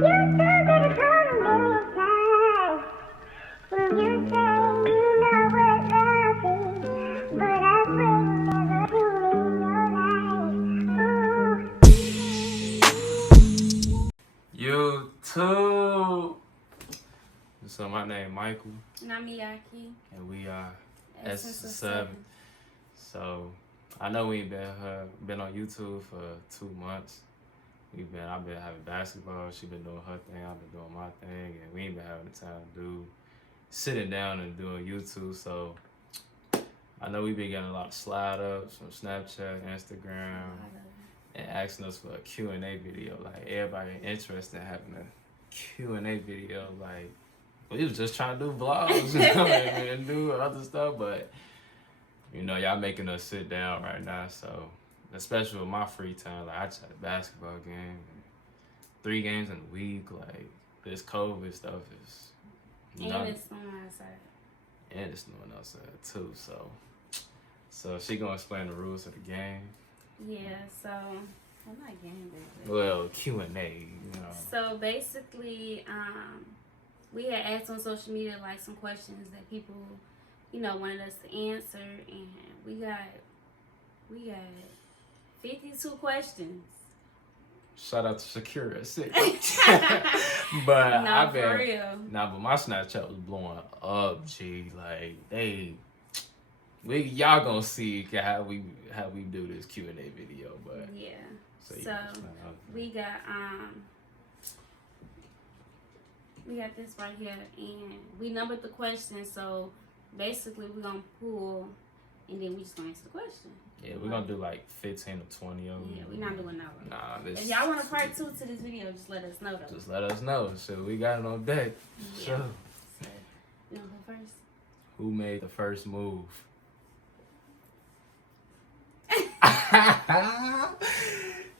YouTube. So my name Michael. And I'm Miyaki. And we are Essence of S7. So I know we ain't been on YouTube for 2 months. I've been having basketball. She been doing her thing. I've been doing my thing, and we ain't been having the time to do sitting down and doing YouTube. So I know we've been getting a lot of slide ups from Snapchat, Instagram, and asking us for a Q&A video. Like everybody interested in having a Q&A video. Like we was just trying to do vlogs, you know, and do other stuff, but you know, y'all making us sit down right now. So especially with my free time, like I just had a basketball game, 3 games in a week. Like this COVID stuff is and it's snowing outside. And it's snowing outside too. So she gonna explain the rules of the game. Yeah. So I'm not game baby. Well, Q&A, you know. So basically, we had asked on social media like some questions that people, you know, wanted us to answer, and we got 52 questions. Shout out to Shakira, sick. But no, for real. Nah, but my Snapchat was blowing up, G. Like y'all gonna see how we do this Q&A video, but yeah. So we got this right here, and we numbered the questions. So basically, we're gonna pull, and then we just gonna answer the question. Yeah, we're gonna do like 15 or 20 of them. Yeah, we're not doing that one. Nah, if y'all want a part 2 to this video, just let us know though. Just let us know. So we got it on deck. Yeah. Sure. So, you wanna go first? Who made the first move?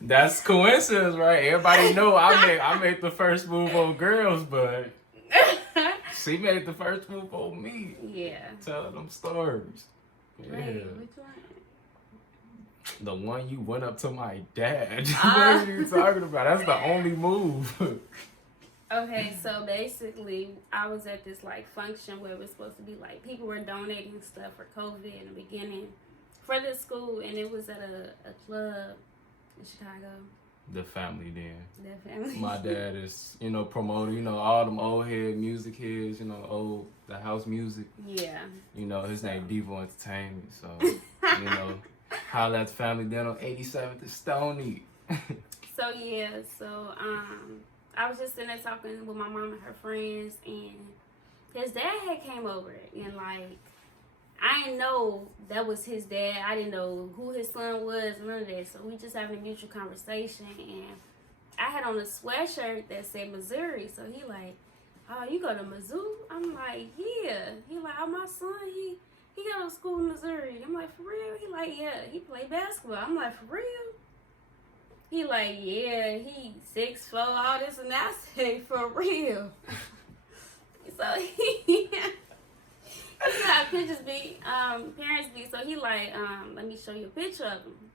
That's coincidence, right? Everybody know I made the first move on girls, but she made the first move on me. Yeah. Telling them stories. Yeah. Wait, which one? The one you went up to my dad. What are you talking about? That's the only move. Okay, so basically, I was at this like function where it was supposed to be like people were donating stuff for COVID in the beginning for the school, and it was at a club in Chicago. The Family Den. The Family. My dad is, you know, promoting, you know, all them old head music heads, you know, the house music. Yeah. You know, his name Devo Entertainment, so, you know, holla at the Family Den on 87th and Stony. So, yeah, I was just sitting there talking with my mom and her friends, and his dad had came over, and like, I didn't know that was his dad. I didn't know who his son was, none of that. So we just having a mutual conversation, and I had on a sweatshirt that said Missouri. So he like, oh, you go to Mizzou? I'm like, yeah. He like, oh, my son, he go to school in Missouri. I'm like, for real? He like, yeah, he play basketball. I'm like, for real? He like, yeah, he 6'4", all this and that. I say, for real. So he... You know how pictures be, parents be. So he like, let me show you a picture of him.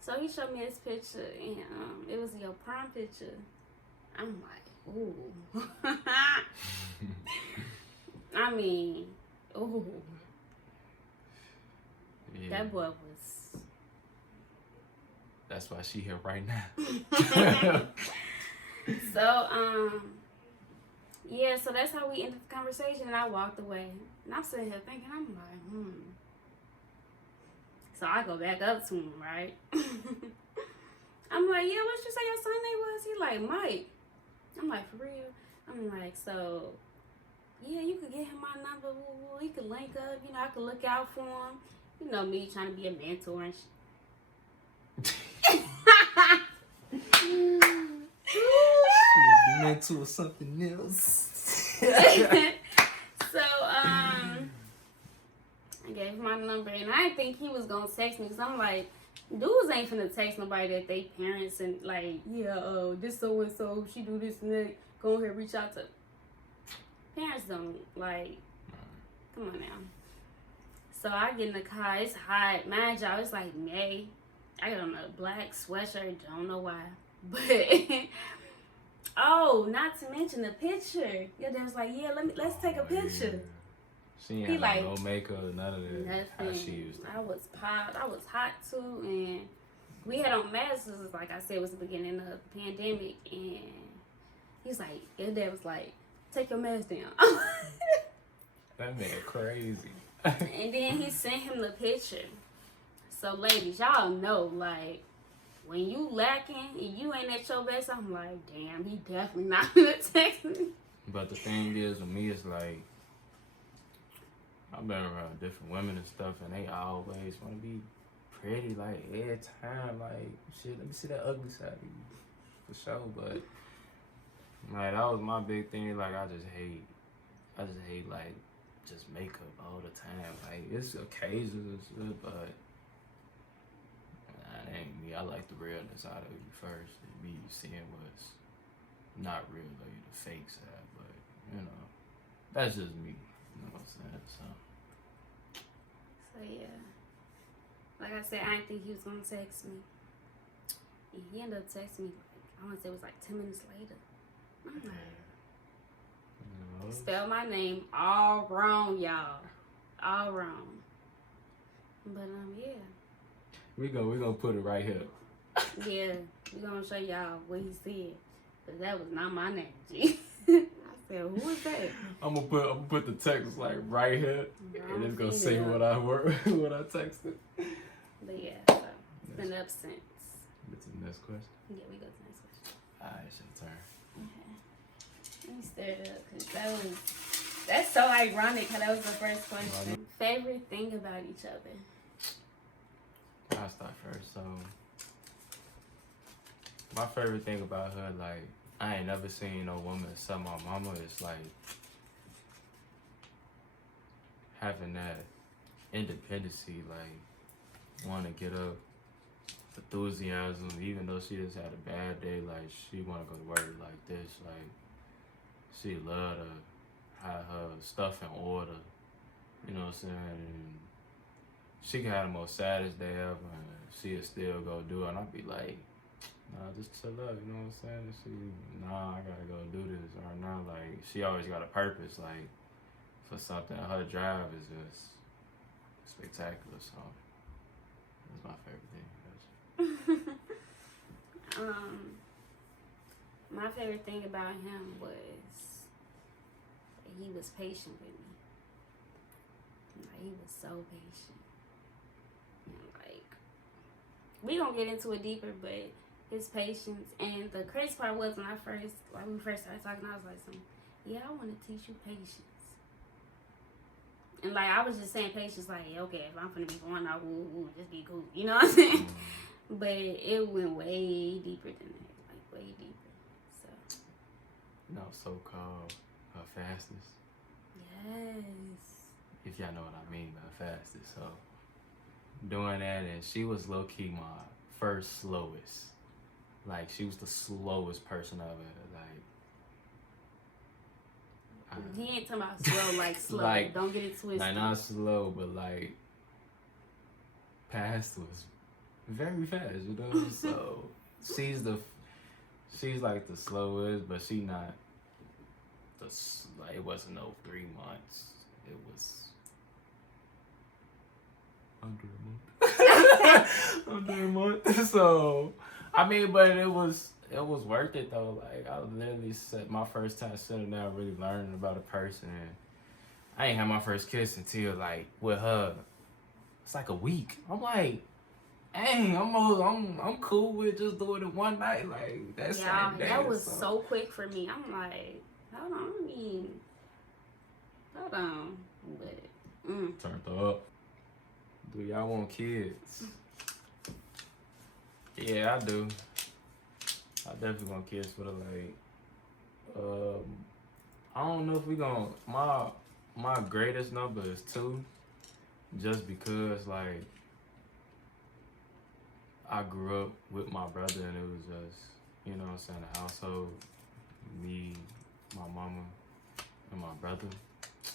So he showed me his picture, and it was your prom picture. I'm like, ooh. I mean, ooh. Yeah. That boy was. That's why she here right now. So, yeah, so that's how we ended the conversation, and I walked away. And I'm sitting here thinking, I'm like, So I go back up to him, right? I'm like, yeah, what you say your son name was? He like, Mike. I'm like, for real? I'm like, so, yeah, you could get him my number. He could link up. You know, I could look out for him. You know, me trying to be a mentor and shit. She's mental or something else. So, I gave him my number, and I didn't think he was gonna text me, because I'm like, dudes ain't finna text nobody that they parents and like, yeah, this so and so, she do this and that, go ahead, reach out to. Parents don't, like, come on now. So I get in the car, it's hot, mind y'all, it's like May. I got on a black sweatshirt, don't know why, but Oh, not to mention the picture. Your dad was like, yeah, let's take a picture. Yeah. She ain't He had like, no makeup, none of that. How she nothing. used to. I was popped. I was hot too, and we had on masks. Like I said, it was the beginning of the pandemic, and he's like, your dad was like, take your mask down. That man crazy. And then he sent him the picture. So ladies, y'all know, like, when you lacking and you ain't at your best, I'm like, damn, he definitely not gonna text me. But the thing is, with me, it's like, I've been around different women and stuff, and they always want to be pretty, like, every time, like, shit, let me see that ugly side of you, for sure, but, like, that was my big thing, like, I just hate, like, just makeup all the time, like, it's occasional shit, but, that ain't me. I like the realness out of you first, and me seeing what's not real, like, the fake side, but, you know, that's just me, you know what I'm saying, so. So yeah, like I said, I didn't think he was gonna text me. And he ended up texting me. I want to say it was like 10 minutes later. I'm like, You know, spell my name all wrong, y'all, all wrong. But yeah, we gonna put it right here. yeah, we gonna show y'all what he said. But that was not my name, G. I said, who is that? I'm gonna put the text like right here, and it's gonna Wrong say female. what I texted. But yeah, so it's been up since. Get to the next question. Yeah, we go to the next question. Alright, it's your turn. Let me stir it up because that's so ironic how that was the first question. Favorite thing about each other? I'll start first. So, my favorite thing about her, like, I ain't never seen no woman except my mama. It's like having that independency, like, want to get up, enthusiasm, even though she just had a bad day, like, she want to go to work like this, like, she love to have her stuff in order, you know what I'm saying, and she can have the most saddest day ever, and she'll still go do it, and I'll be like, nah, just chill up, you know what I'm saying, and she, nah, I gotta go do this, or nah, like, she always got a purpose, like, for something, her drive is just spectacular, so that's my favorite thing. My favorite thing about him was he was patient with me. Like, he was so patient. And like, we gonna get into it deeper, but his patience, and the crazy part was when we first started talking, I was like, yeah, I want to teach you patience. And like, I was just saying patience, like, okay, if I'm gonna be going out, woo, just be cool, you know what I'm saying? But it went way deeper than that, like way deeper. So. You know, so-called her fastest. Yes. If y'all know what I mean by fastest. So, doing that, and she was low-key my first slowest. Like, she was the slowest person I've ever, like, he ain't talking about slow, like slow. Like, don't get it twisted. like, not slow, but like, fast was very fast, you know? So, she's like the slowest, but she not like, it wasn't no 3 months. It was under a month. So, I mean, but it was worth it though. Like, I literally set my first time sitting down really learning about a person. And I ain't had my first kiss until like with her. It's like a week. I'm like, dang, I'm cool with just doing it one night. Like, that's that was so quick for me. I'm like, hold on. But Turned up. Do y'all want kids? Yeah, I do. I definitely want kids, but like, I don't know if we gonna. My greatest number is 2, just because like I grew up with my brother, and it was just, you know what I'm saying, the household, me, my mama, and my brother.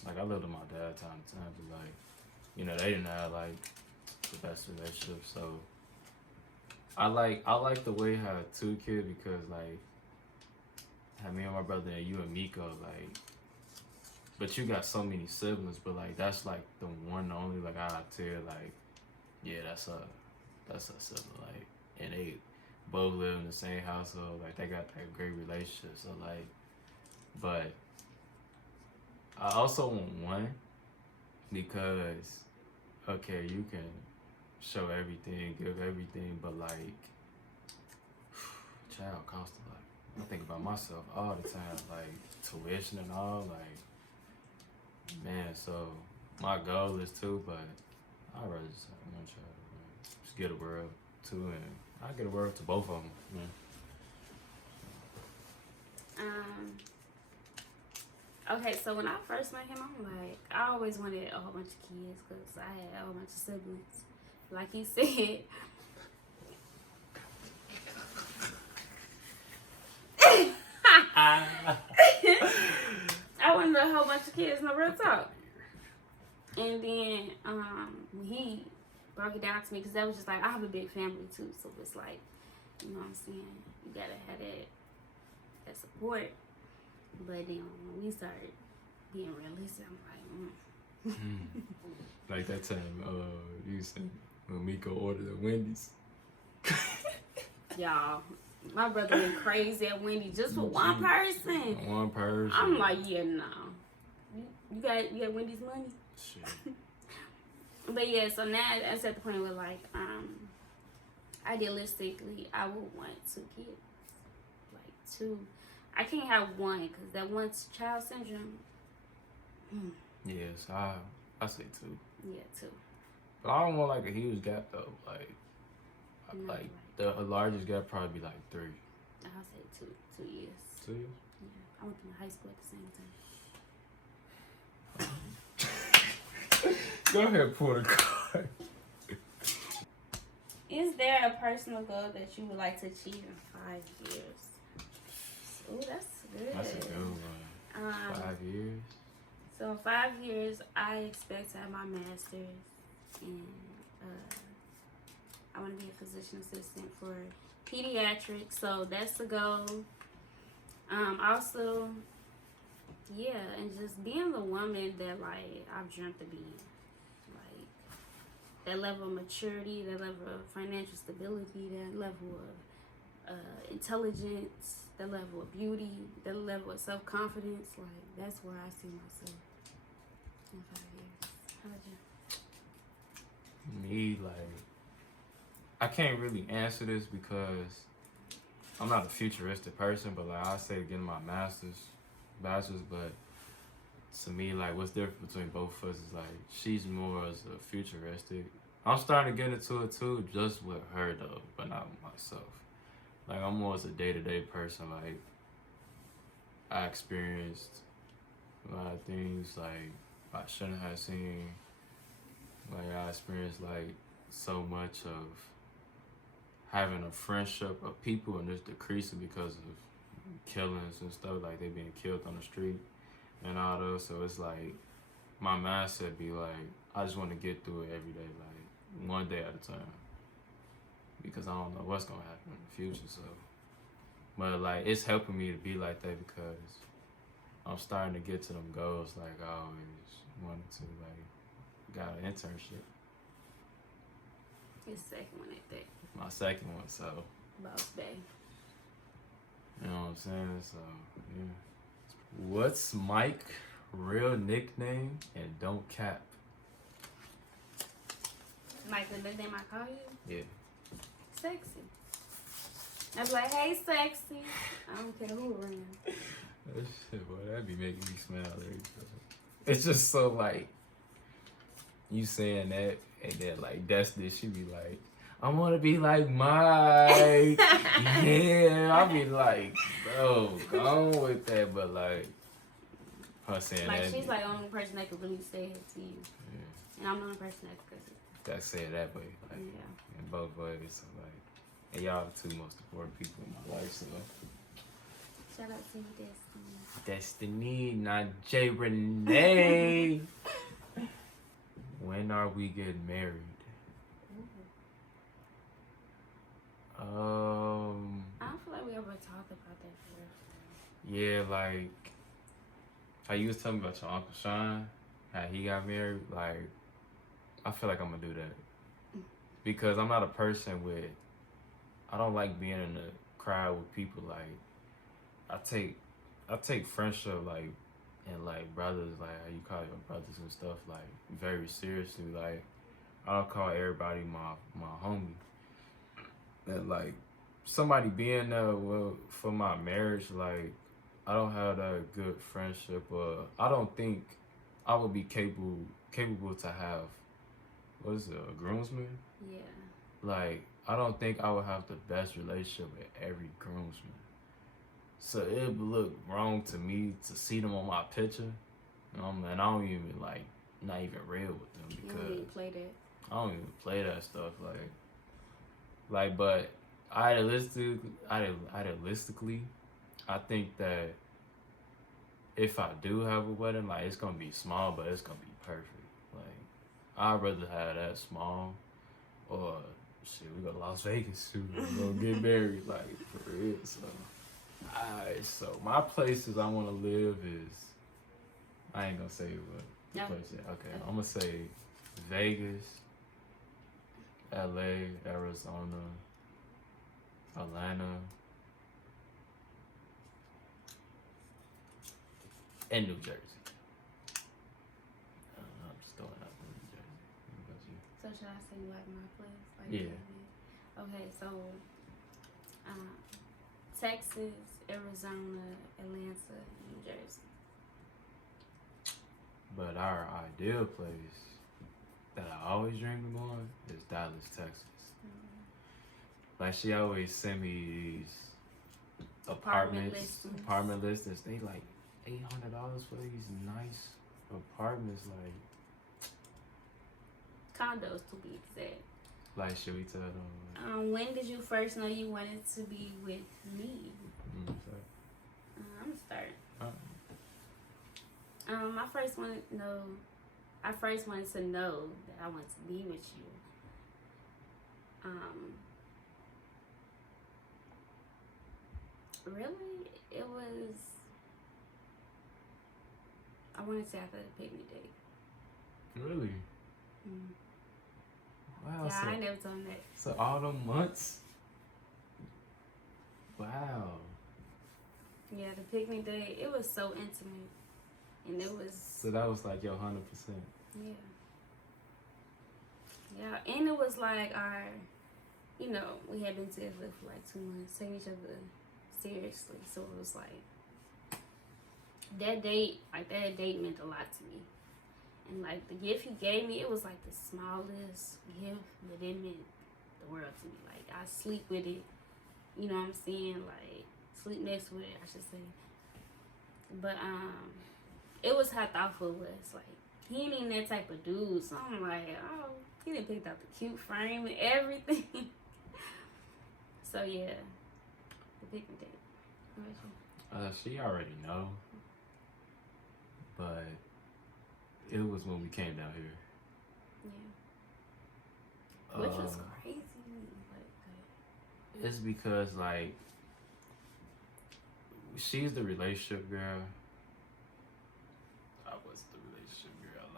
Like, I lived with my dad time to time, but like, you know, they didn't have like the best relationship, so I like the way I had 2 kids, because like, had me and my brother and you and Miko, like, but you got so many siblings, but like that's like the one and only, like I tell you, like, yeah, that's a sibling, like, and they both live in the same household, like they got that great relationship. So like, but I also want one because okay, you can show everything, give everything, but like, child costs a lot. I think about myself all the time, like tuition and all, like, man. So my goal is too, but I'd rather just have one child, man. Just get a world too, and I get a world to both of them, man. Okay, so when I first met him, I'm like, I always wanted a whole bunch of kids because I had a whole bunch of siblings. Like he said, I wanted a whole bunch of kids, no real talk. And then he broke it down to me because that was just like, I have a big family too, so it's like, you know what I'm saying, you gotta have that support. But then when we started being realistic, I'm like, Like that time, you said when Miko ordered at Wendy's. y'all, my brother went crazy at Wendy's just for one person. One person. I'm like, yeah, no. You got Wendy's money? Shit. But yeah, so now it's at the point where like, idealistically, I would want 2 kids. Like 2. I can't have one because that one's child syndrome. Yes, I say 2. Yeah, 2. But I don't want like a huge gap though. Like, No, like the largest gap probably be like 3. I'll say 2 years. 2 years? Yeah, I went to high school at the same time. Go ahead, pull the card. Is there a personal goal that you would like to achieve in 5 years? Oh, that's good. That's a good one. 5 years? So in 5 years, I expect to have my master's, and I want to be a physician assistant for pediatrics. So that's the goal. Also, yeah, and just being the woman that like I've dreamt to be. Like that level of maturity, that level of financial stability, that level of intelligence, that level of beauty, that level of self-confidence. Like that's where I see myself in 5 years. How about you? Me, like, I can't really answer this because I'm not a futuristic person, but like I say getting my bachelor's, but to me, like, what's different between both of us is like she's more as a futuristic. I'm starting to get into it too, just with her though, but not with myself. Like I'm more as a day-to-day person. Like I experienced a lot of things like I shouldn't have seen. Like I experienced like so much of having a friendship of people and just decreasing because of killings and stuff, like they being killed on the street and all those. So it's like my mindset be like, I just want to get through it every day, like one day at a time, because I don't know what's gonna happen in the future. So, but like it's helping me to be like that because I'm starting to get to them goals like I always wanted to. Like got an internship. His second one at that. My second one, so Boss Bay. you know what I'm saying? So yeah. What's Mike real nickname and don't cap? Like the nickname I call you? Yeah. Sexy. I be like, hey, sexy. I don't care who around. That shit, boy, that'd be making me smile every time. It's just so like you saying that and then like Destiny, she be like, I wanna be like Mike. Yeah, I be like, bro, go on with that, but like her saying like that. she's like the only person that could really say it to you. Yeah. And I'm the only person that could. That say it that way. Like Yeah. in both ways. So like and y'all the 2 most important people in my life, so Shout out to you, Destiny. Destiny, not J Renee. When are we getting married? I don't feel like we ever talked about that before. yeah, like how you was telling me about your Uncle Sean, how he got married. Like, I feel like I'm gonna do that because I'm not a person with. I don't like being in a crowd with people. Like, I take friendship like and like brothers, like how you call your brothers and stuff, like very seriously. Like, I don't call everybody my homie. And like somebody being there for my marriage, like I don't have that good friendship, or I don't think I would be capable to have what is it, a groomsman? Yeah. Like I don't think I would have the best relationship with every groomsman. So it would look wrong to me to see them on my picture, and I don't even like not even real with them You because don't even play that. I don't even play that stuff like. But idealistically, I think that if I do have a wedding, like it's gonna be small, but it's gonna be perfect. Like I'd rather have that small, or shit, we go to Las Vegas, shoot, we gonna get married, like for real. So, alright, so my places I want to live is, I ain't gonna say what Yeah. place yet. Okay, I'm gonna say Vegas, LA, Arizona, Atlanta, and New Jersey. I'm just throwing out New Jersey. What about you? So should I say like my place? Like Yeah. Okay, so Texas, Arizona, Atlanta, New Jersey. But our ideal place that I always dream of going is Dallas, Texas. Like she always send me these apartment listings. They like $800 for these nice apartments. Condos to be exact. Like should we tell them? When did you first know you wanted to be with me? So, I'm gonna start. I first wanted to know that I wanted to be with you. Really, it was. I wanted to after the picnic date. Really? Wow. Yeah, So, I never told him that. So all them months. Wow. Yeah, the picnic day, it was so intimate. And it was... So that was like your 100%. Yeah. Yeah, and it was like we had been together for like 2 months, taking each other seriously. So it was like, that date meant a lot to me. And like the gift he gave me, it was like the smallest gift, but it meant the world to me. Like I sleep with it, you know what I'm saying? Like sleep next with it, I should say. But it was how thoughtful it was. Like he ain't even that type of dude, so I'm like, oh, he done picked out the cute frame and everything. So yeah, the picnic date. What about you? She already know, but it was when we came down here. Yeah. Which was crazy. It's because like she's the relationship girl. I was the relationship girl,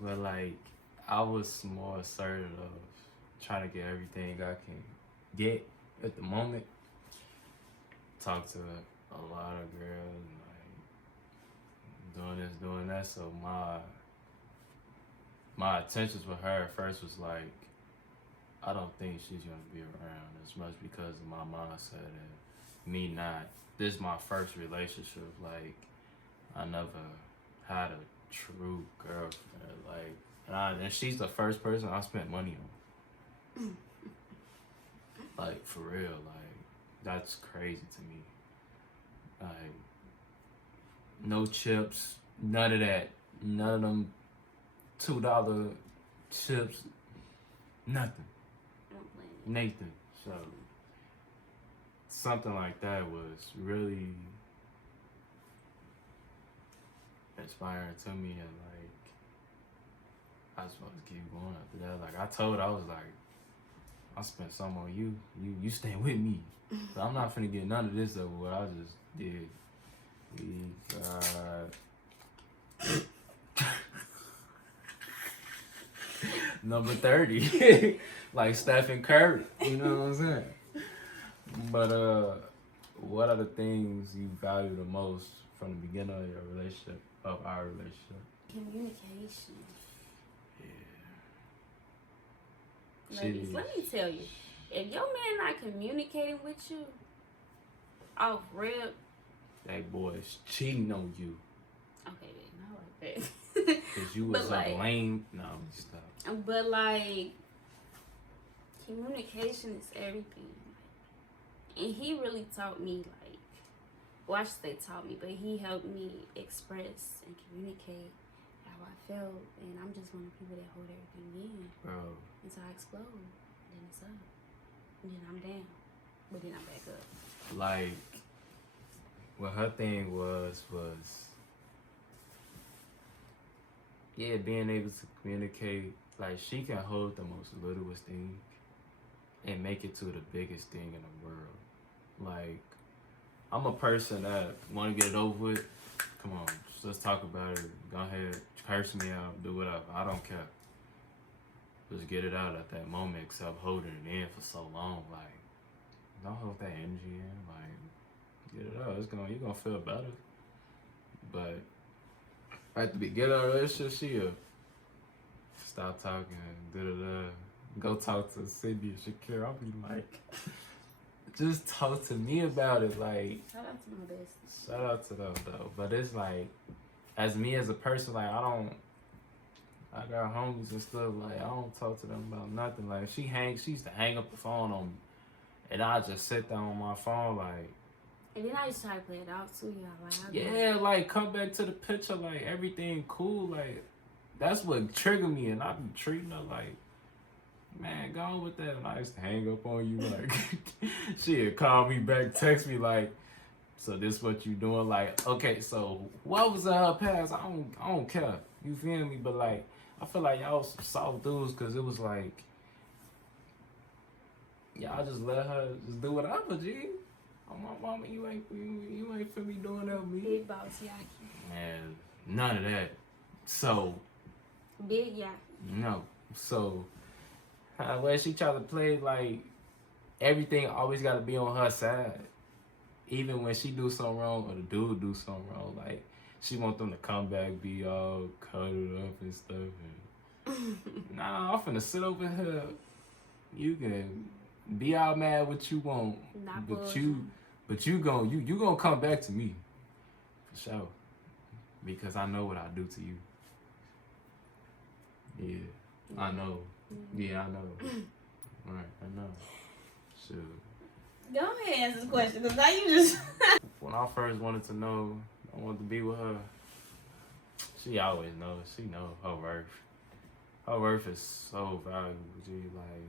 but like I was more assertive of trying to get everything I can get at the moment. Talk to a lot of girls and like doing this, doing that. So my intentions with her at first was like, I don't think she's gonna be around as much because of my mindset and me not. This is my first relationship. Like I never had a true girlfriend. Like and she's the first person I spent money on. Like for real. Like that's crazy to me. Like no chips, none of that, none of them $2 chips, nothing. Nathan. So something like that was really inspiring to me, and like I just wanted to keep going after that. Like I told her, I was like, I spent some on you. You staying with me. But I'm not finna get none of this over what I just did. We got number 30. Like Stephen Curry. You know what I'm saying? But what are the things you value the most from the beginning of your relationship, of our relationship? Communication. Yeah. Ladies, let me tell you, if your man not communicating with you off rip, that boy is cheating on you. okay, not like that. Cause you was like, a lame. No, stop. But like, communication is everything. And he really taught me, like, well, I should say taught me, but he helped me express and communicate how I felt. And I'm just one of the people that hold everything in. Bro. Until I explode. Then it's up. And then I'm down. But then I'm back up. Like, what her thing was, yeah, being able to communicate. Like, she can hold the most littlest thing and make it to the biggest thing in the world. Like, I'm a person that want to get it over with. Come on, let's talk about it. Go ahead, curse me out, do whatever. I don't care. Just get it out at that moment, except holding it in for so long. Like, don't hold that energy in. Like, get it out. You're gonna feel better. But at the beginning of the relationship, she'll stop talking, go talk to Cindy and Shakira. I'll be like, just talk to me about it. Like, shout out to my besties. Shout out to them though. But it's like, as me as a person, like I got homies and stuff, like I don't talk to them about nothing. Like she used to hang up the phone on me. And I just sit there on my phone like. And then I used to try to play it out too, y'all. Yeah, like come back to the picture, like everything cool, like that's what triggered me, and I be treating her like, man, go on with that. And I used to hang up on you, like she'd call me back, text me like, so this what you doing? Like, okay, so what was in her past? I don't care. You feel me? But like, I feel like y'all some soft dudes, cause it was like, y'all just let her just do whatever, G. Oh, my mama, you ain't for me doing that with me. Big boss Yaki. Man, none of that. So. Big Yaki. No. So, when she tried to play, like, everything always got to be on her side. Even when she do something wrong or the dude do something wrong, like, she want them to come back, be all cuddled up and stuff. And, nah, I'm finna sit over here. You can be all mad what you want, not but you gonna come back to me for sure, because I know what I do to you. Yeah, I know. Yeah, I know. Right, I know. Shoot. Go ahead and answer this question, because now you just. When I first wanted to know, I wanted to be with her. She always knows. She knows her worth. Her worth is so valuable. G. Like,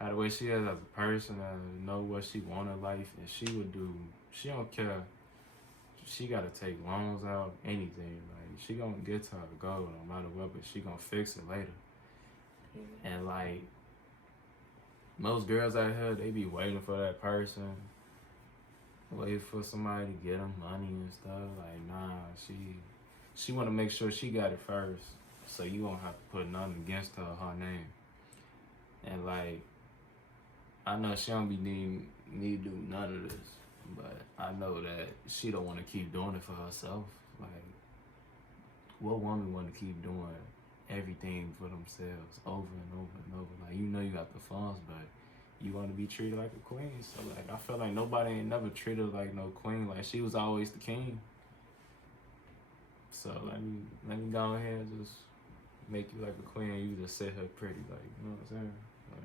how the way she is as a person, and know what she want in life, and she would do. She don't care. She gotta take loans out, anything. Like, she gonna get to her goal no matter what, but she gonna fix it later. And like, most girls out here, they be waiting for that person, waiting for somebody to get them money and stuff. Like, nah, she want to make sure she got it first, so you won't have to put nothing against her name. And like, I know she don't be need to do none of this, but I know that she don't want to keep doing it for herself. Like, what woman want to keep doing everything for themselves over and over and over? Like, you know you got the funds, but you want to be treated like a queen. So like, I feel like nobody ain't never treated her like no queen. Like, she was always the king. So let me go ahead and just make you like a queen. You just sit her pretty, like, you know what I'm saying? Like,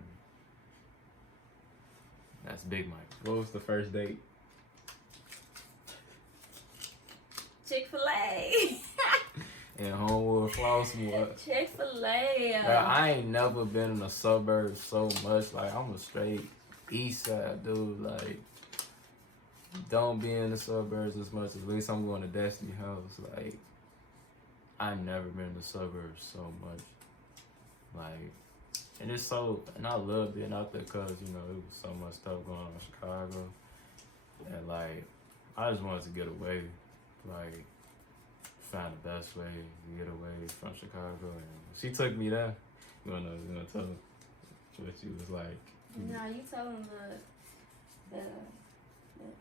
that's Big Mike. What was the first date? Chick-fil-A. In Homewood, Flossmoor. Chick-fil-A. Bro, I ain't never been in the suburbs so much. Like, I'm a straight east side dude. Like, don't be in the suburbs as much. At least I'm going to Destiny House. Like, I never been in the suburbs so much. Like, And it's so, and I love being out there because, you know, it was so much stuff going on in Chicago. And, like, I just wanted to get away, like, find the best way to get away from Chicago. And she took me there. You wanna tell her what she was like? No, you tell them the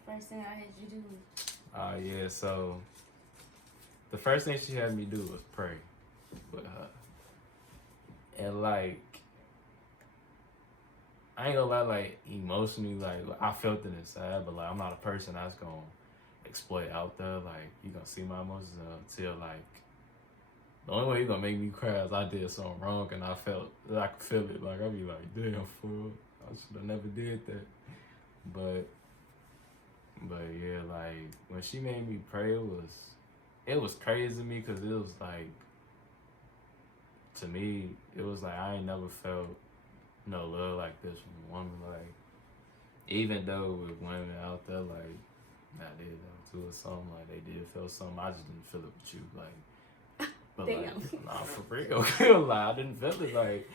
first thing I had you do. Yeah, so the first thing she had me do was pray with her. And, like, I ain't gonna lie, like, emotionally, like, I felt it inside, but, like, I'm not a person that's gonna exploit out there. Like, you gonna see my emotions until, like, the only way you gonna make me cry is I did something wrong and I could feel it. Like, I'd be like, damn, fool, I should have never did that. But yeah, like, when she made me pray, it was crazy to me because it was like, to me, it was like I ain't never felt no love like this from a woman. Like, even though with women out there, like, that they do or something, like they did feel something, I just didn't feel it with you. Like, but Damn. like, nah, for real. Like, I didn't feel it. Like,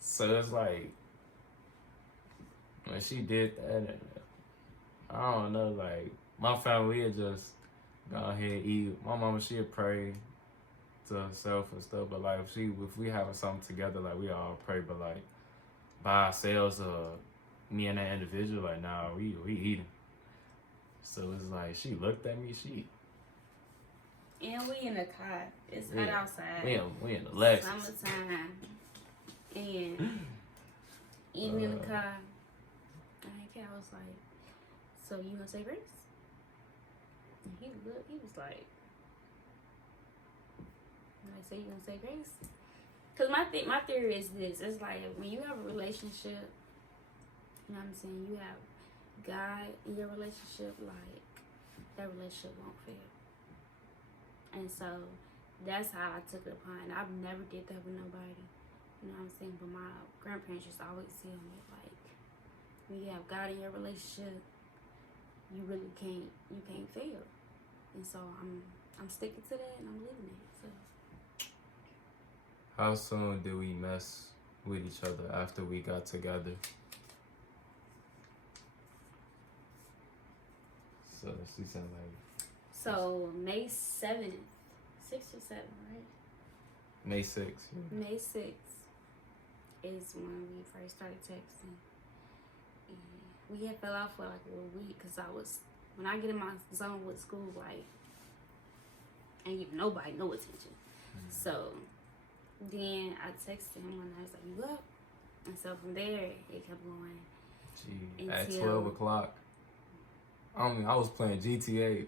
so it's like, when she did that, I don't know, like, my family would just go ahead and eat. My mama, she'd pray to herself and stuff, but like, if we having something together, like, we all pray, but like, by ourselves, me and that individual, like, nah, we eating. So it's like, she looked at me, And we in the car. It's hot outside. We in the Lexus. Summertime. And even in the car, I was like, so you gonna say grace? And he looked, he was like, I say you gonna say grace? Cause my theory is this: it's like when you have a relationship, you know what I'm saying. You have God in your relationship, like that relationship won't fail. And so that's how I took it upon. I've never did that with nobody, you know what I'm saying. But my grandparents used to always tell me, like, when you have God in your relationship, you really can't fail. And so I'm sticking to that and I'm living it. So. How soon did we mess with each other after we got together? So she said like. So May 7th, 6th or 7th, right? May 6th. Yeah. May 6th is when we first started texting. And we had fell out for like a week because when I get in my zone with school, like, I ain't give nobody no attention. So then I texted him one night, I was like, you up? And so from there, it kept going. Gee, at 12 o'clock, I was playing GTA.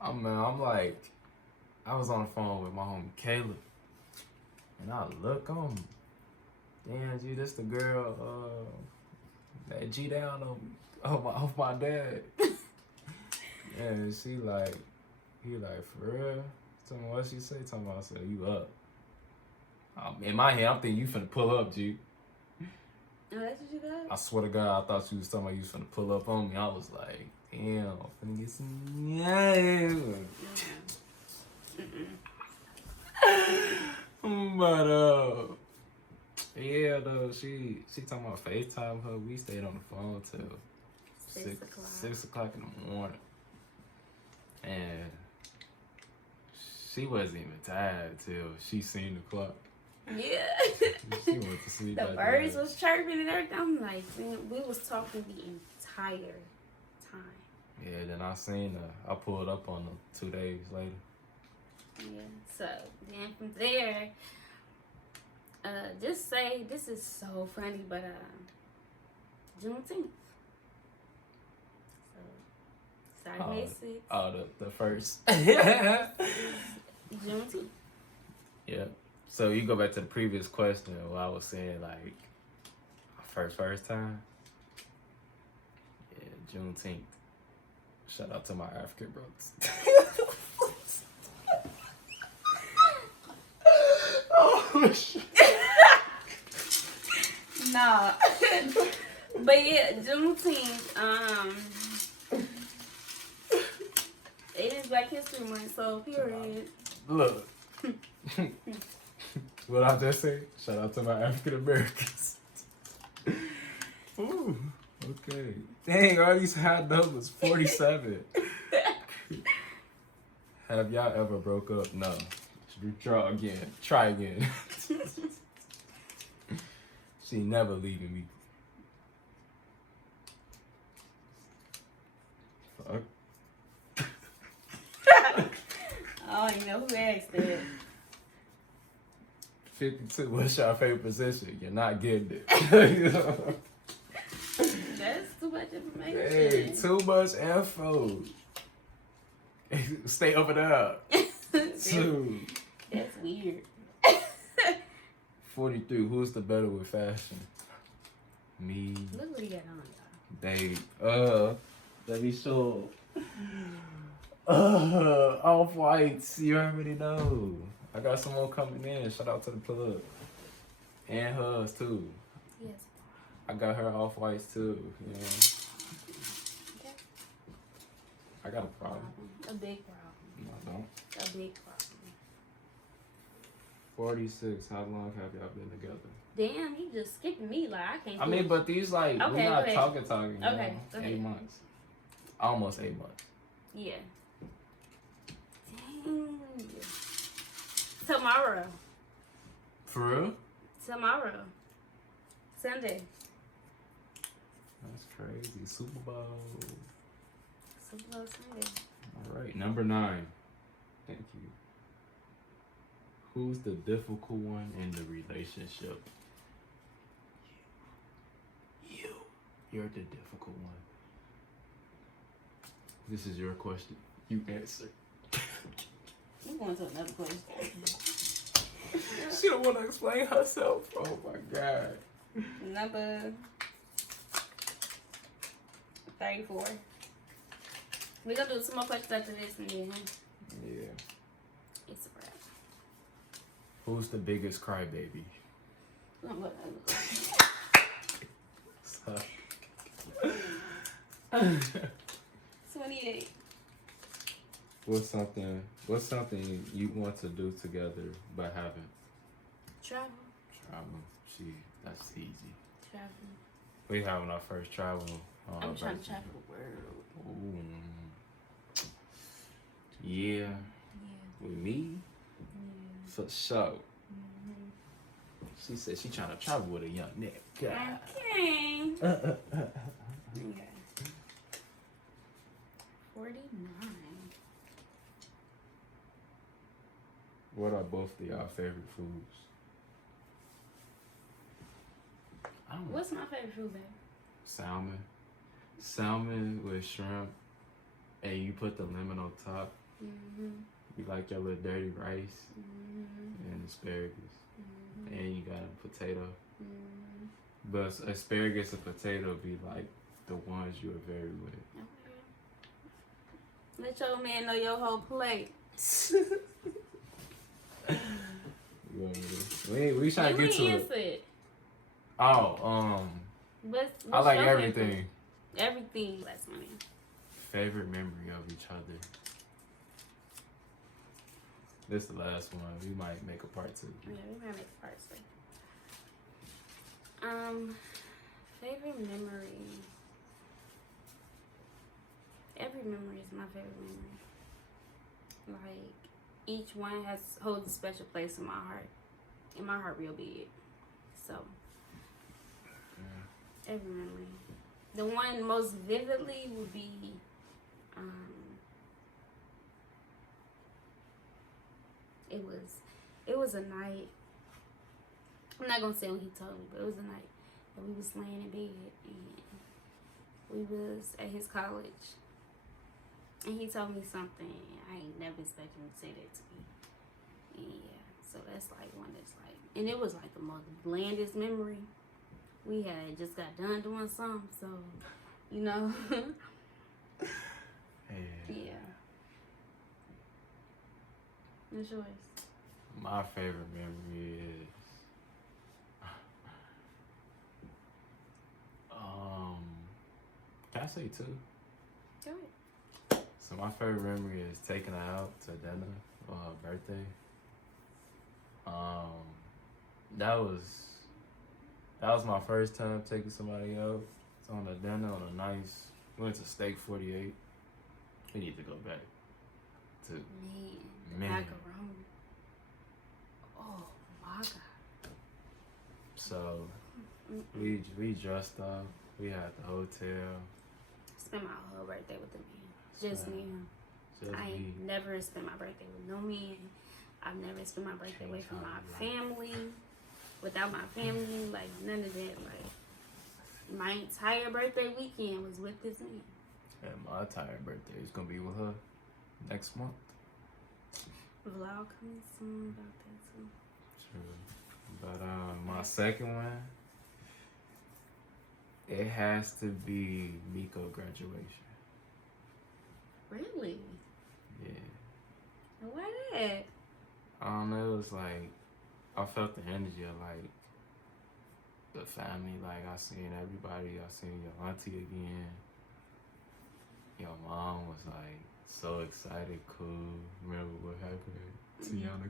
I'm like, I was on the phone with my homie Caleb. And I look on, damn, G, this the girl that G down off my dad. And he like, for real? Tell me what she say. Talking about, I said, you up? In my head, I'm thinking you finna pull up, G. Oh, that's what you got? I swear to God, I thought she was talking about you was finna pull up on me. I was like, damn, I'm finna get some. But yeah, though, she talking about FaceTime her. We stayed on the phone till 6 o'clock in the morning. And she wasn't even tired till she seen the clock. Yeah. She went to sleep. The birds was chirping and everything. I'm like, man, we was talking the entire time. Yeah, then I seen her. I pulled up on her 2 days later. Yeah, so then from there, just say, this is so funny, but Juneteenth. So, sorry, May 6th. Oh, the first. Juneteenth. Yeah. So you go back to the previous question where I was saying, like, first time. Yeah, Juneteenth. Shout out to my African brothers. Oh, shit. Nah. But yeah, Juneteenth, it is Black History Month, so period. Look. What I just say? Shout out to my African Americans. Dang, all these high numbers. 47. Have y'all ever broke up? No. Try again. Try again. She never leaving me. Fuck. I don't even know who asked that. 52. What's your favorite position? You're not getting it. That's too much information. Hey, too much info. Stay over there. 2. That's weird. 43. Who's the better with fashion? Me. Look what he got on, They. Let me show. Off whites. You already know. I got some more coming in. Shout out to the plug. And hers too. Yes. I got her off whites too. Yeah. Okay. I got a problem. A big problem. No, I don't. A big problem. 46. How long have y'all been together? Damn, he just skipping me like I can't. I mean, but these like Okay, we're not go talking. Okay, You go know? ahead. 8 months. Almost 8 months. Yeah. Dang. Tomorrow. For real? Tomorrow. Sunday. That's crazy. Super Bowl. Super Bowl Sunday. All right, number 9. Thank you. Who's the difficult one in the relationship? You. You're the difficult one. This is your question. You answer. I'm going to another question. She don't want to explain herself. Oh my God. Number 34. We're going to do 2 more questions after this and then Yeah. it's a wrap. Who's the biggest crybaby? 28. What's something you want to do together but haven't? Travel. That's easy. Travel. We having our first travel. I'm trying to travel the world. Ooh. Yeah. Yeah. With me? Yeah. For sure. Mm-hmm. She said she trying to travel with a young nigga. God. Okay. Okay. 49. What are both of y'all favorite foods? I don't know. What's my favorite food, babe? Salmon. Salmon with shrimp. And you put the lemon on top. Mm-hmm. You like your little dirty rice. Mm-hmm. And asparagus. Mm-hmm. And you got a potato. Mm-hmm. But asparagus and potato be like the ones you are very with. Okay. Let your man know your whole plate. We trying to get to it. It. Oh, What's I like your everything. favorite? Everything. Last money. Favorite memory of each other. This is the last one. We might make a part 2. Yeah, we might make a part 2. Favorite memory. Every memory is my favorite memory. Like, each one holds a special place in my heart. In my heart real big. So, every memory. The one most vividly would be, it was a night. I'm not gonna say what he told me, but it was a night that we was laying in bed and we was at his college. And he told me something I ain't never expected him to say that to me. And yeah, so that's like one that's like, and it was like the most blandest memory. We had just got done doing something, so, you know. Yeah. What's yours? My favorite memory is can I say 2? Go ahead. So my favorite memory is taking her out to dinner for her birthday. That was my first time taking somebody out, on a dinner on a nice. We went to Steak 48. We need to go back to. Man. Macaroni. Oh my God. So we dressed up. We had the hotel. Spent my whole birthday with the man. Just me and him. I ain't never spent my birthday with no man. I've never spent my birthday away from my family. Without my family, like none of that. Like my entire birthday weekend was with this man. And my entire birthday is gonna be with her next month. Vlog coming soon about that too. True. But my second one, it has to be Miko graduation. Really? Yeah. Why that? I don't know, it was like I felt the energy of like the family. Like I seen everybody. I seen your auntie again. Your mom was like so excited, cool. Remember what happened? Tiana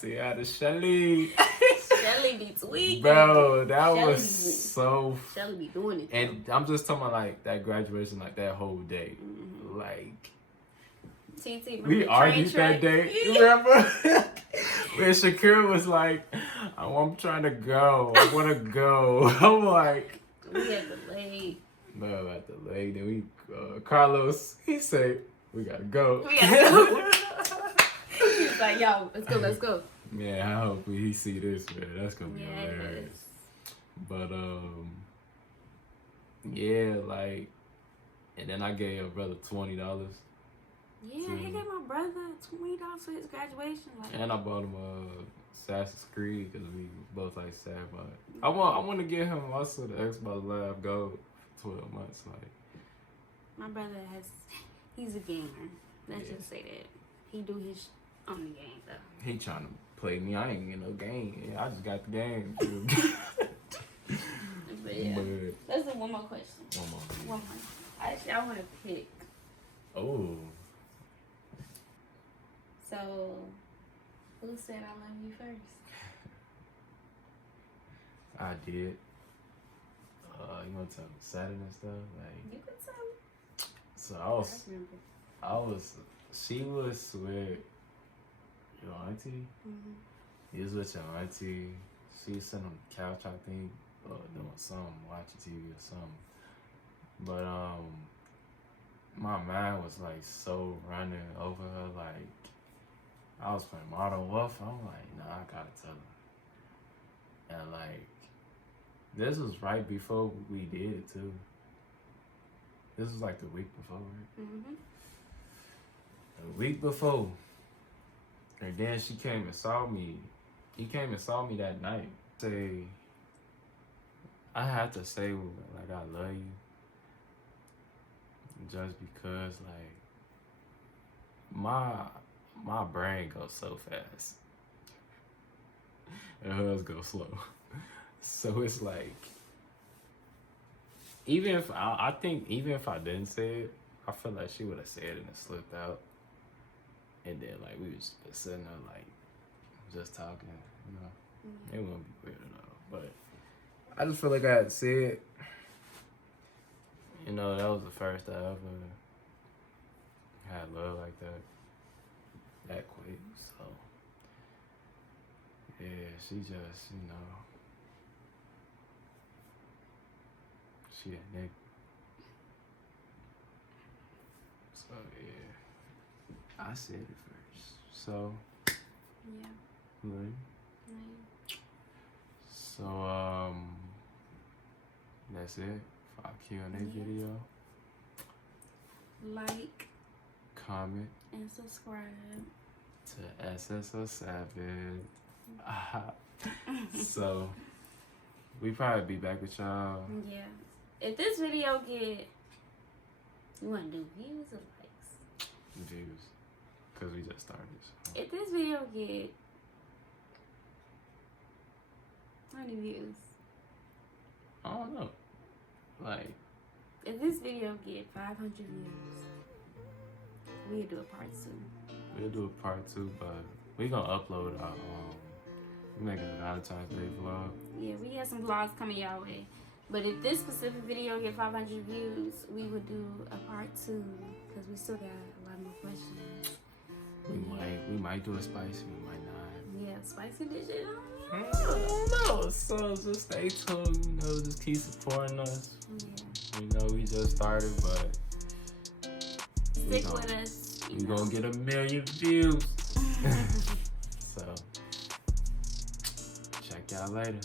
Tiana Shelly. Shelly be tweaking. Bro, that Shelly was so. Shelly be doing it. And I'm just talking about like that graduation, like that whole day, like. We argued that day. You remember? When Shakira was like, I'm trying to go. I want to go. I'm like. We had the leg. No, at the leg. Then we, Carlos, he said, we got to go. We got to go. He was like, yo, let's go. Man, I hope he see this, man. That's going to be hilarious. But, yeah, like, and then I gave your brother $20. Yeah, he gave my brother $20 for his graduation. Like, and I bought him Assassin's Creed because we both like sad about it. I want to get him also the Xbox Live Gold for 12 months. Like my brother he's a gamer. Let's just say that he do his own game though. He trying to play me. I ain't get no game. I just got the game. But yeah, let's do one more question. One more. Actually, I want to pick. Oh. So, who said I love you first? I did. You want to tell me Saturday and stuff? Like, you can tell me. So she was with your auntie. You was with your auntie. She was sitting on the couch, I think, doing something, watching TV or something. But, my mind was like so running over her, like I was playing Modern Warfare. I'm like, nah, I gotta tell her. And like, this was right before we did it too. This was like the week before, right? The week before. And then she came and saw me. He came and saw me that night. I had to say like I love you. Just because like my brain goes so fast and hers go slow. So it's like even if I didn't say it, I feel like she would have said it and slipped out. And then like we was just sitting there like just talking, you know. It wouldn't be weird at all. But I just feel like I had to say it. You know, that was the first I ever had love like that quick. So, yeah, she just, you know, she a nigga. So, yeah, I said it first. So, yeah. Right. So, that's it. Our Q&A video. Like, comment, and subscribe to SSO7. So, we probably be back with y'all. Yeah. If this video get, you want to do views or likes? Views. Because we just started. So. If this video get, how many views? I don't know. Like, if this video get 500 views, we'll do a part 2. We'll do a part 2, but we gonna upload our we're making a Valentine's Day vlog. Yeah, we have some vlogs coming y'all way. But if this specific video get 500 views, we would do a part 2 because we still got a lot more questions. We might do a spicy, we might not. Yeah, spicy dish. I don't know. So just stay tuned, you know, just keep supporting us. Yeah. You know, we just started, but stick with us. We gonna get 1 million views. So check y'all later.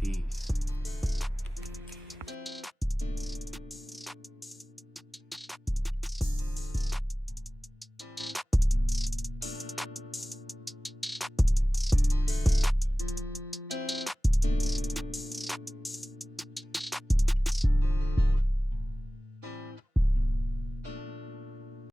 Peace.